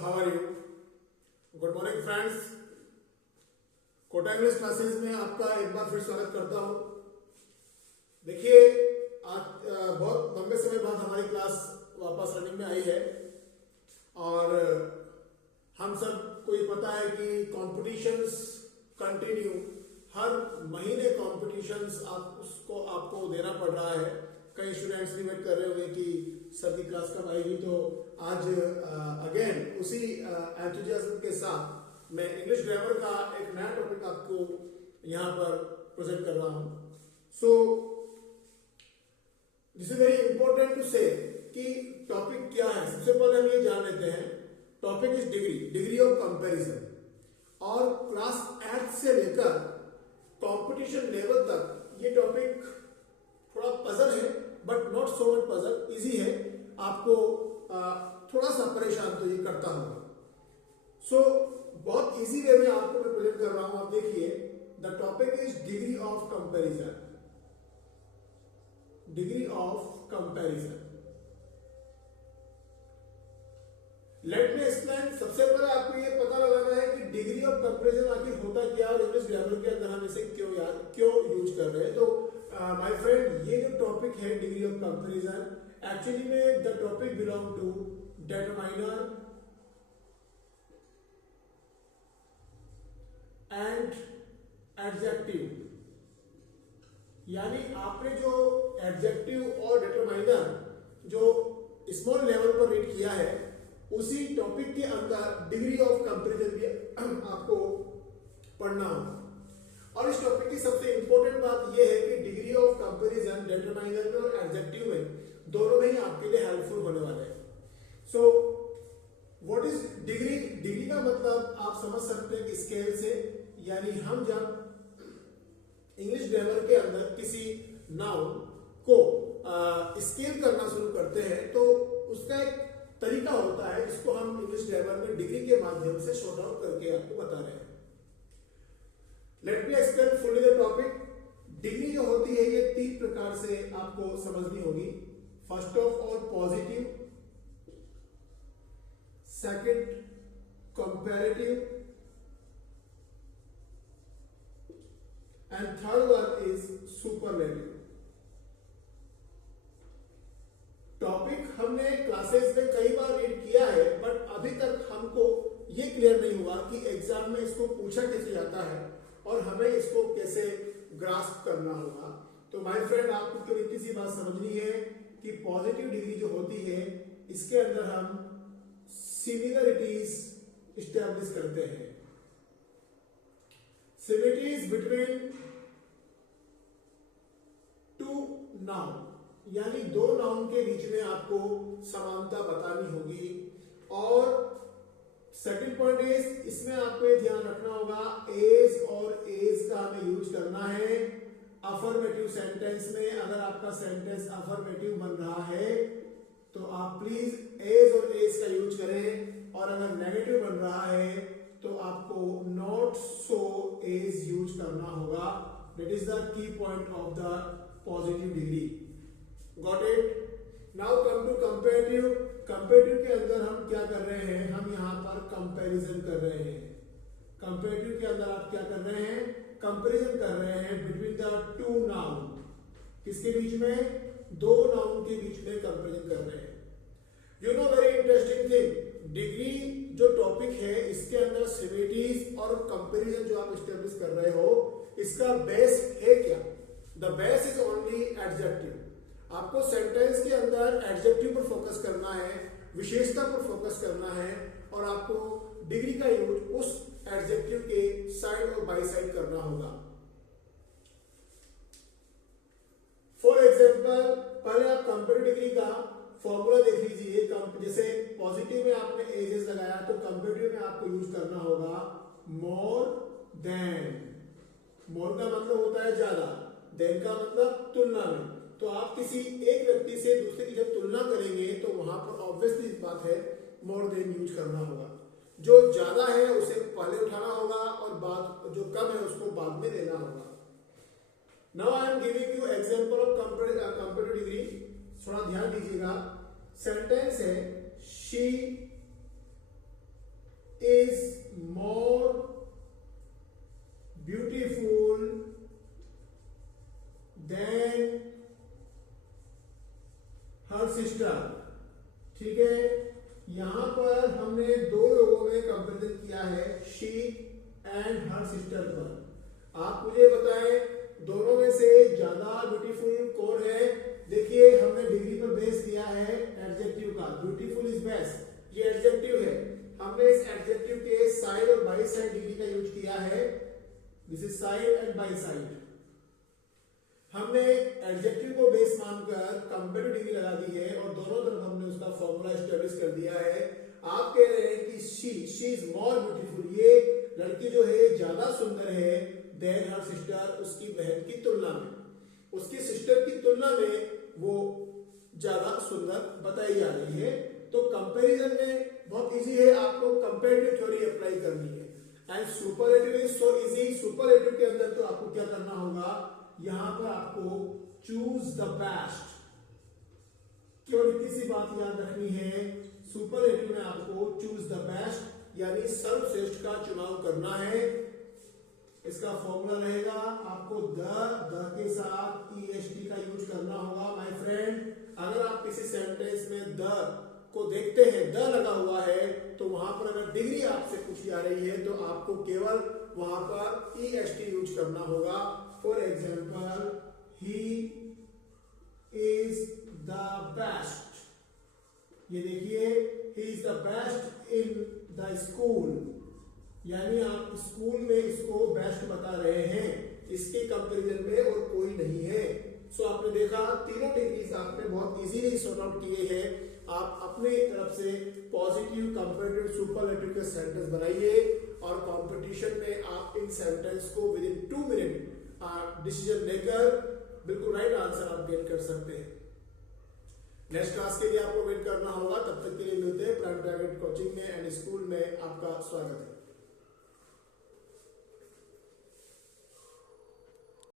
how are you? Good morning friends. Kota English classes में आपका एक बार फिर स्वागत करता हूँ। देखिए आज बहुत लंबे समय बाद हमारी क्लास वापस रनिंग में आई है और हम सब को ये पता है कि कॉम्पिटिशन्स कंटिन्यू, हर महीने कॉम्पिटिशन्स आपको देना पड़ रहा है। कई स्टूडेंट्स भी वेट कर रहे होंगे कि सर की क्लास कब आएगी, तो आज अगेन उसी एंथुजियाज्म के साथ मैं इंग्लिश ग्रामर का एक नया टॉपिक आपको यहाँ पर प्रेजेंट कर रहा हूँ। So this is very important to say कि टॉपिक क्या है। सबसे पहले हम ये जान लेते हैं, topic is degree of comparison. और क्लास 8 से लेकर कंपटीशन लेवल तक ये टॉपिक थोड़ा पजल है, but not so much puzzle, easy है। आपको थोड़ा सा परेशान तो ये करता होगा। सो बहुत इजी वे में आपको मैं प्रेजेंट कर रहा हूं। आप देखिए, the topic is degree of comparison. Degree of comparison, let me explain. सबसे पहले आपको ये पता लगाना है कि डिग्री ऑफ कंपैरिजन आखिर होता क्या और इंग्लिश ग्रामर के अंदर हम इसे क्यों यूज कर रहे हैं। तो माय फ्रेंड, ये जो टॉपिक है डिग्री ऑफ कंपैरिजन, एक्चुअली में the topic belong to determiner and adjective. यानी आपने जो एडजेक्टिव और डिटरमाइनर जो स्मॉल लेवल पर रीड किया है, उसी टॉपिक के अंदर डिग्री ऑफ कंपैरिजन भी आपको पढ़ना होगा। और इस टॉपिक की सबसे इंपॉर्टेंट बात यह है कि डिग्री ऑफ कंपैरिजन डिटरमाइनर में और एडजेक्टिव में दोनों में ही आपके लिए हेल्पफुल होने वाले हैं। So what is degree? Degree का मतलब आप समझ सकते हैं कि स्केल से, यानी हम जब इंग्लिश ग्रामर के अंदर किसी नाउन को स्केल करना शुरू करते हैं तो उसका एक तरीका होता है जिसको हम इंग्लिश ग्रामर में डिग्री के माध्यम से शॉर्ट आउट करके आपको बता रहे हैं। Let me explain fully the topic. Degree जो होती है ये 3 प्रकार से आपको समझनी होगी। First of all positive, second comparative and third one is superlative. Topic हमने क्लासेस में कई बार रीड किया है, बट अभी तक हमको ये क्लियर नहीं हुआ कि एग्जाम में इसको पूछा कैसे जाता है और हमें इसको कैसे ग्रास्प करना होगा। तो माय फ्रेंड, आपको केवल इतनी सी बात समझनी है कि पॉजिटिव डिग्री जो होती है इसके अंदर हम सिमिलरिटीज एस्टैब्लिश करते हैं। सिमिलरिटीज बिटवीन टू नाउन, यानी 2 नाउन के बीच में आपको समानता बतानी होगी। और सेकंड पॉइंट इज, इसमें आपको ये ध्यान रखना होगा एज और एज का हमें यूज करना है अफर्मेटिव सेंटेंस में। अगर आपका सेंटेंस अफर्मेटिव बन रहा है तो आप प्लीज एज और एज का यूज करें, और अगर नेगेटिव बन रहा है तो आपको नॉट सो एज यूज करना होगा। That is the key point of the positive degree. Got it? Now come to comparative. Comparative के अंदर हम क्या कर रहे हैं? हम यहाँ पर कंपैरिजन कर रहे हैं। कंपैरेटिव के अंदर आप क्या कर रहे हैं? कंपैरिजन कर रहे हैं बिटवीन द 2 नाउन। किसके बीच में? 2 नाउन के बीच में कंपैरिजन कर रहे हैं। You know very interesting thing, degree जो टॉपिक है इसके अंदर सिमिलरिटीज और कंपैरिजन जो आप एस्टैब्लिश कर रहे हो, इसका बेस है क्या? The base is only adjective. आपको सेंटेंस के अंदर एडजेक्टिव पर फोकस करना है, विशेषता पर फोकस करना है, और आपको डिग्री का यूज उस एडजेक्टिव के साइड और बाई साइड करना होगा। फॉर एग्जाम्पल, पहले आप कंपैरेटिव डिग्री का फॉर्मूला देख लीजिए। जैसे पॉजिटिव में आपने एजेस लगाया तो कंपैरेटिव में आपको यूज करना होगा मोर देन। मोर का मतलब होता है ज्यादा, देन का मतलब तुलना में। तो आप किसी एक व्यक्ति से दूसरे की जब तुलना करेंगे तो वहां पर ऑब्वियसली बात है मोर देन यूज करना होगा। जो ज्यादा है उसे पहले उठाना होगा और बाद जो कम है उसको बाद में देना होगा। Now I am giving you example of comparative degree. थोड़ा ध्यान दीजिएगा। सेंटेंस है she is more beautiful than her sister। ठीक है, यहां पर हमने दो लोगों में कंपेरिजन किया है, शी एंड हर सिस्टर पर। आप मुझे बताएं दोनों में से ज्यादा ब्यूटीफुल कौन है। देखिए हमने डिग्री पर बेस दिया है एडजेक्टिव का, ब्यूटीफुल इज बेस्ट, ये एडजेक्टिव है। हमने इस एडजेक्टिव के साइड और बाई साइड डिग्री का यूज किया है, this is side and by side. हमने एडजेक्टिव को बेस मानकर कंपेरेटिव डिग्री लगा दी है और दोनों तरफ हमने उसका फॉर्मूला एस्टेब्लिश कर दिया है। आप कह रहे हैं कि शी इज मोर ब्यूटीफुल, ये लड़की जो है ज्यादा सुंदर है देन हर सिस्टर, उसकी बहन की तुलना में, उसकी सिस्टर की तुलना में वो ज्यादा सुंदर बताई जा रही है। तो कंपैरिजन में बहुत इजी है, आपको कंपैरेटिव थ्योरी अप्लाई करनी है। And superlative is so easy. Superlative के अंदर तो आपको क्या करना होगा, यहां पर आपको चूज द बेस्ट। क्यों, इतनी सी बात याद रखनी है, सुपरलेटिव में आपको चूज द बेस्ट यानी सर्वश्रेष्ठ का चुनाव करना है। इसका फॉर्मूला रहेगा, आपको द के साथ EST का यूज करना होगा माय फ्रेंड। अगर आप किसी सेंटेंस में द को देखते हैं, द लगा हुआ है, तो वहां पर अगर डिग्री आपसे पूछी जा रही है तो आपको केवल वहां पर EST यूज करना होगा। For example, he is the best, ये देखिए he is the best in the school, यानी आप स्कूल में इसको बेस्ट बता रहे हैं, इसके कंपैरिजन में और कोई नहीं है। सो आपने देखा तीनों डिग्रीज आपने बहुत इजीली सॉर्ट आउट किए हैं। आप अपने तरफ से पॉजिटिव, कंपैरेटिव, सुपरलेटिव के सेंटेंस बनाइए और कंपटीशन में आप इन सेंटेंस को विद इन 2 मिनट डिसीजन लेकर बिल्कुल राइट आंसर आप गेन कर सकते हैं। नेक्स्ट क्लास के लिए आपको वेट करना होगा, तब तक के लिए मिलते हैं प्राइम टारगेट कोचिंग में एंड स्कूल में। आपका स्वागत है।